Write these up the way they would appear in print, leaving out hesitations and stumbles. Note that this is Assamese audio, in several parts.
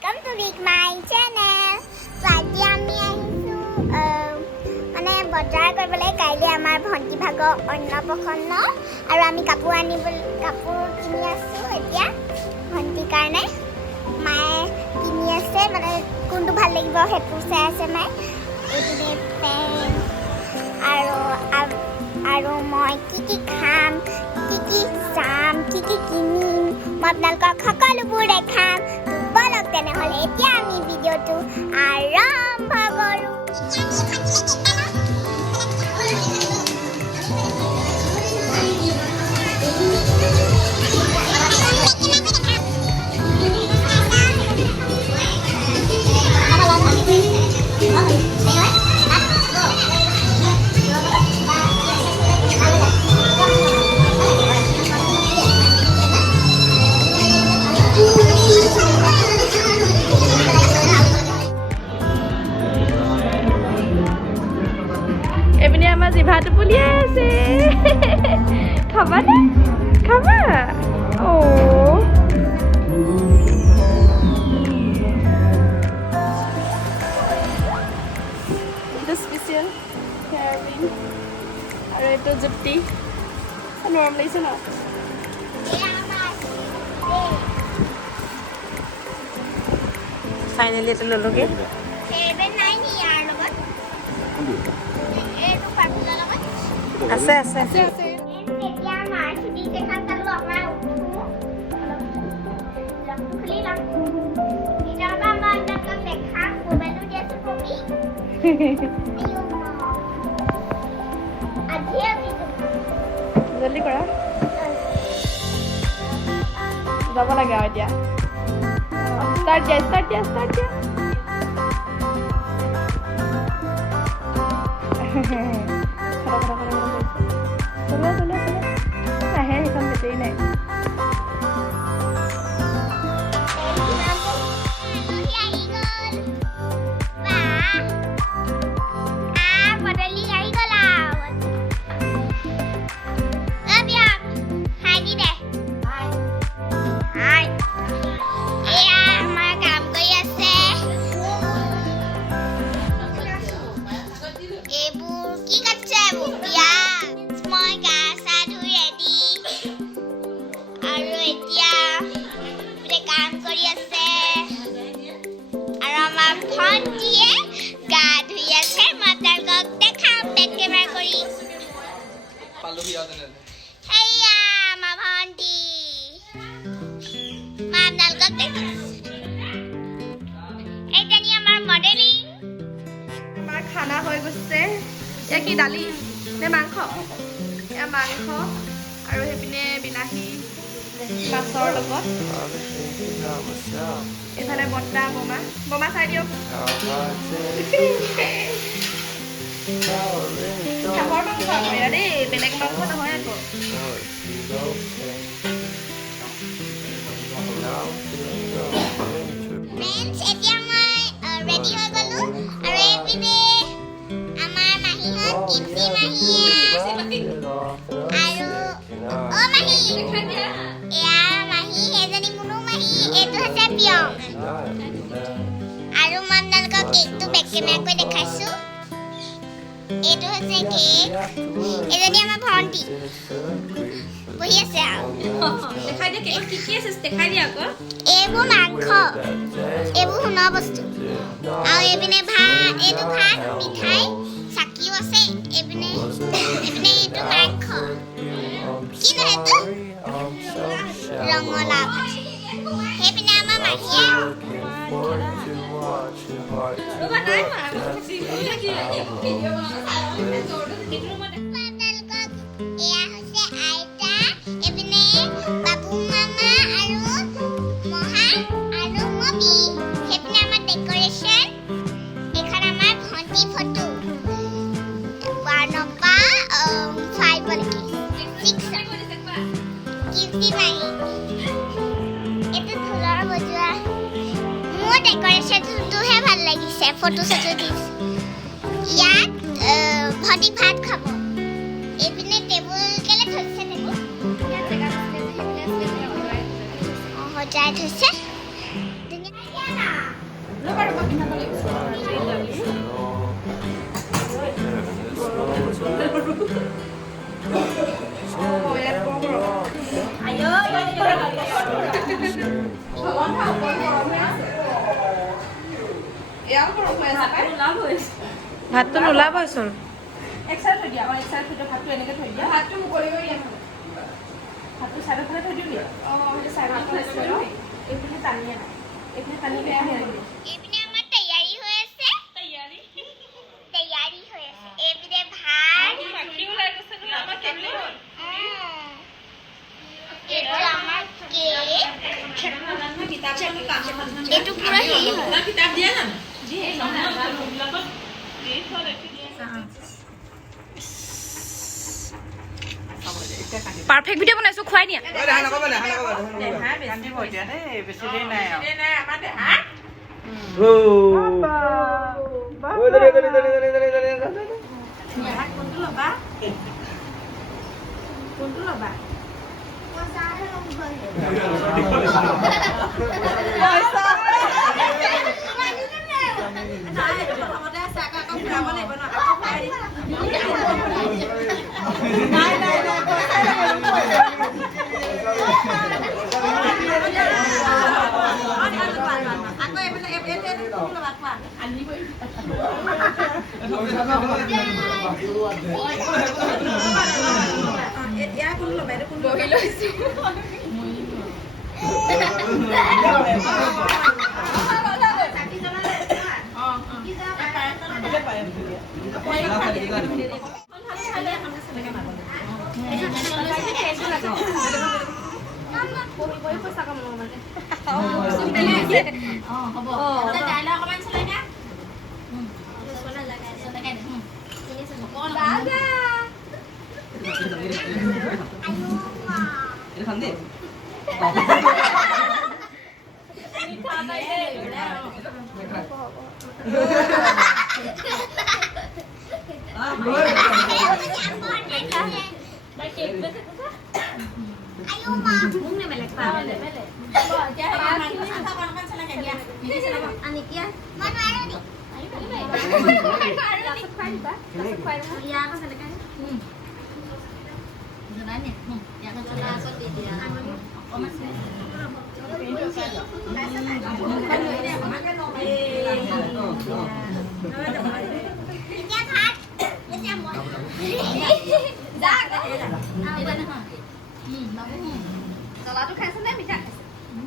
Welcome to my channel. আজি আমি আহিছো মানে বজাৰ কৰিবলৈ কাইলে আমাৰ ভণ্টি ভাগৰ অন্নপ্ৰসন্ন আৰু আমি কাপোৰ কিনি আছো এতিয়া ভণ্টিৰ কাৰণে মায়ে কিনি আছে মানে কোনটো ভাল লাগিব হেতু চাই আছে মায়ে এইটোতে পেন আৰু মই কি খাম কি চাম কি কিনিম মই আপোনালোকক সকলোবোৰ দেখাম বলক তেনেহ'লে এতিয়া আমি ভিডিঅ'টো আৰম্ভ কৰোঁ জিভাটো পুলিয়াই আছে খাবা নে খাবা ও এইটো স্পেচিয়েল হেয়াৰপিন আৰু এইটো জুতি নৰম লাগিছে ন ফাইনেলি এইটো ললোগে আছে আছে আছে আছে এতিয়া মাৰ ছুটি দেখা চালো আমাৰ খুলি লম নিজৰবা আমাৰ তাক দেখা মোবাইলটো দিছো কপি আজি জলদি কৰা যাব লাগে আৰু এতিয়া ষ্টাৰ্ট দিয়া চলো আহে সেইখন বেটেৰী নাই খানা হৈ গৈছে এয়া কি দালি নে মাংস এয়া মাংস আৰু সেইপিনে বিলাহী মাছৰ লগত এইফালে বৰ্তা বোমা চাই দিয়ক চাহৰ মাংস এয়া দেই বেলেগ মাংস নহয় আকৌ এইবোৰ মাংস এইবোৰ শুনা বস্তু আৰু এইপিনে ভাত এইটো ভাত মিঠাই চাকিও আছে এইপিনে এইটো মাংস কি নহয় এইটো ৰঙালাও সেইপিনে আমাৰ মাহীয়ে ফটো চটো দিছে ইয়াত ভণ্টি ভাত খাব এইপিনে টেবুল কেলে থৈছে টেবুল সজাই থৈছে ধুনীয়া ভাতটো নোলাবইচোন এক চাইড থৈ দিয়া এক চাইড থৈ দিয়া ভাতটো এনেকৈ থৈ দিয়া ভাতটো মুকলি কৰি দিয়া ভাতটো চাইডৰ ফালে থৈ দিওঁ দিয়া সেইটো চাইডৰ ফালে থৈ দিওঁ এইপিনে টানি আনা এইপিনে টানি বেয়া হৈ আহিব এইপিনে আমাৰ তৈয়াৰী হৈ আছে তৈয়াৰী হৈ আছে এইপিনে ভাত এইটো আমাৰ কেক এইটো পুৰা হেৰি হয় কিতাপ দিয়ে জানো পাৰফেক্ট ভিডিঅ' বনাইছো খুৱাই দিয়া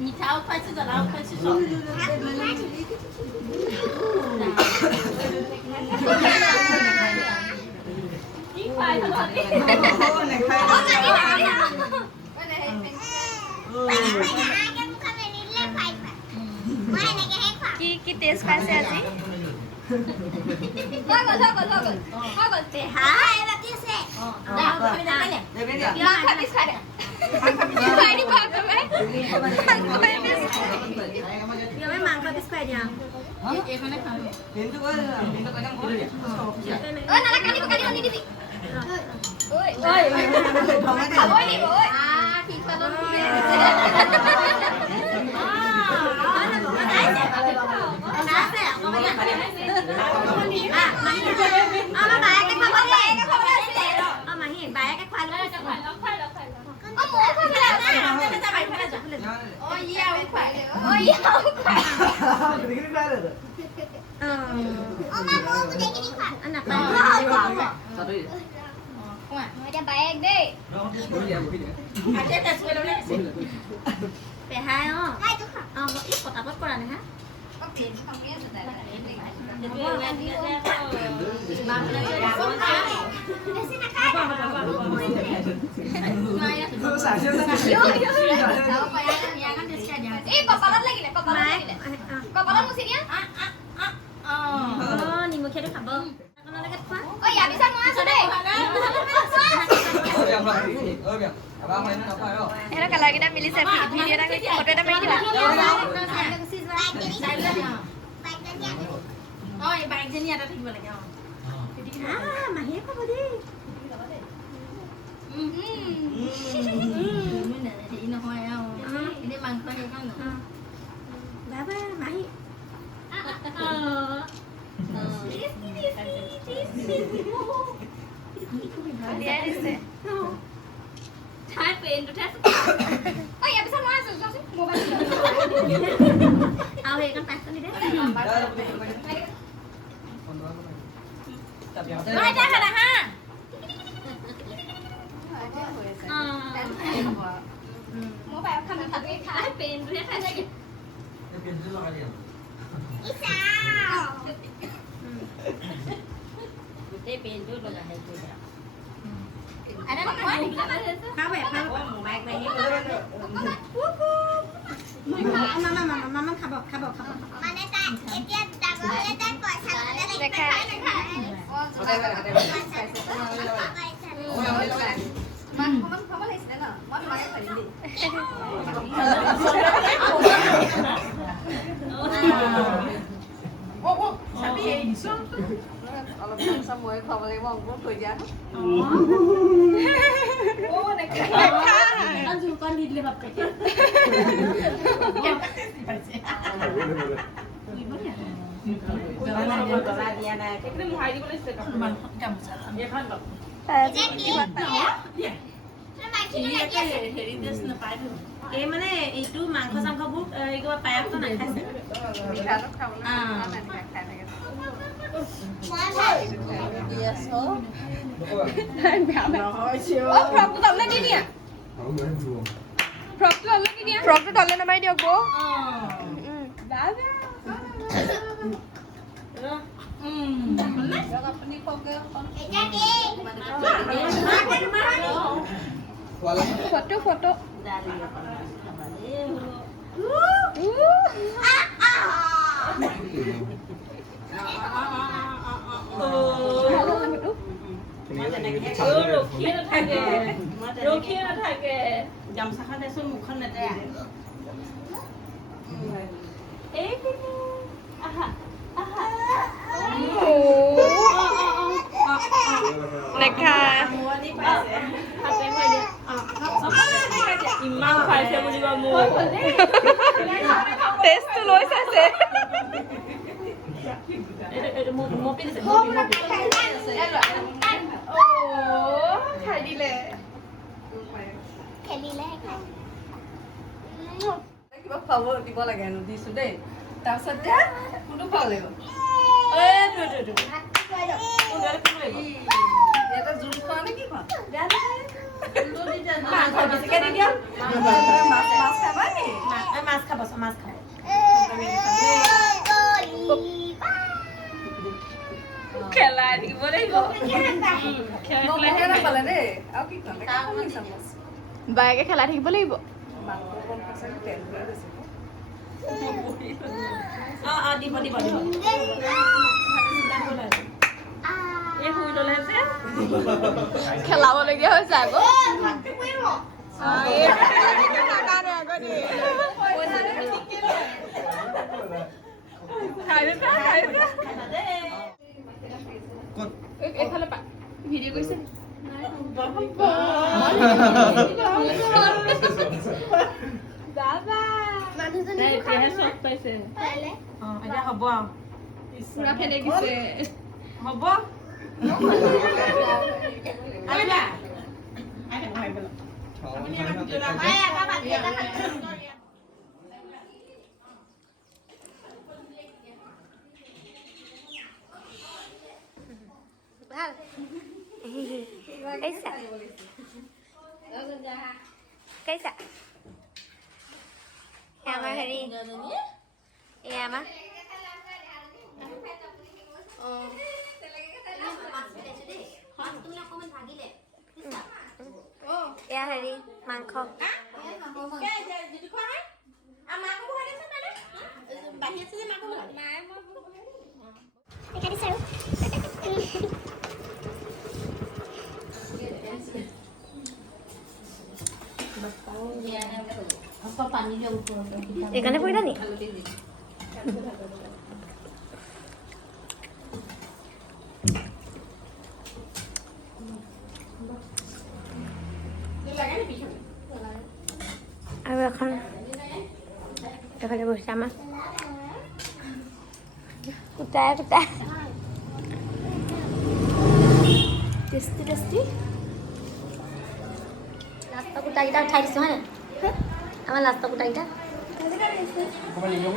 মিঠাও খাইছো জ্বলাও খাইছো সব কি টেষ্ট পাইছে আজি Era kalau kita milih video dan foto dan main lah. Oh, baik je ni ada tiga lagi. Mahir apa tadi? Ini hoya. Ini mangkuk ni kan? Bapa, mahir. Dia ni se. Hai pen tu tes. Oh ya bisa masuk sih. Mobile. เอาเองกันไปกันดิเด้ไม่ได้ขนาด5โมแบบคำถัดไม่คล้ายเป็นเรียกใครได้กี่อีสาวได้เป็นด้วยเราให้ดูอันนั้นข้าวแบบข้าวหมูแบกในนี้มาขับบอกมาได้แต่เอเจียดับได้แต่ก่อนฉันได้แต่ค่ะมันเขาไม่ให้เสร็จหรอมันไม่ให้ใส่ดิโอ้โหฉันไม่เห็นซ้อมเอาละสมัยเขาเลยมองว่าตัวยักษ์โอ้ในค่ะอันจูก้อนดินเลยแบบเป็ดEmane itu mangkok sama kabuk itu apa ya tuh nanti sih. Iya so. Oh, prop tuh tahu lagi nih ya? Prop tuh tahu lagi nih ya? Frog จะตอนเล่นทำไมเดียวกู Dada. Foto. Jam sekarang itu mukan ada ya. Neka. Imam faz eu digo amor. Texto lo es ese. Mau pilih mau Oh, kali le. Kali le kan. Kiba power দিব লাগে ন দিছো দেই তাৰপিছত দিয়া কোনটো পাও লাগিব এটা জুল খোৱা নে কি খোৱা মাছ বেছিকে দি দিয়া মাছ খাবা নি মাছ খাব মাছ খাব খেলা দিব লাগিব খেলা পালে দেই আৰু কি ক'লে চামুচ বাইকে খেলা থাকিব লাগিব মাংস কম আছে তেল হৈ আছে দিব এই শুই ল'লে যে খেলাবলগীয়া হৈছে আকৌ এইফালে পা ভিডিঅ' কৰিছে এতিয়াহে চখ পাইছে এতিয়া হ'ব পুৰা ফেলে গিছে হ'ব Kaisa. Yang hari. Iya mah. Oh. Ya hari mangkok. Ikan seru. Ikannya pun nih. Aku akan bersama. Kuda. Desti. Last kuda kita cari semua. Ama last kuda kita. অকণমান লিওঁ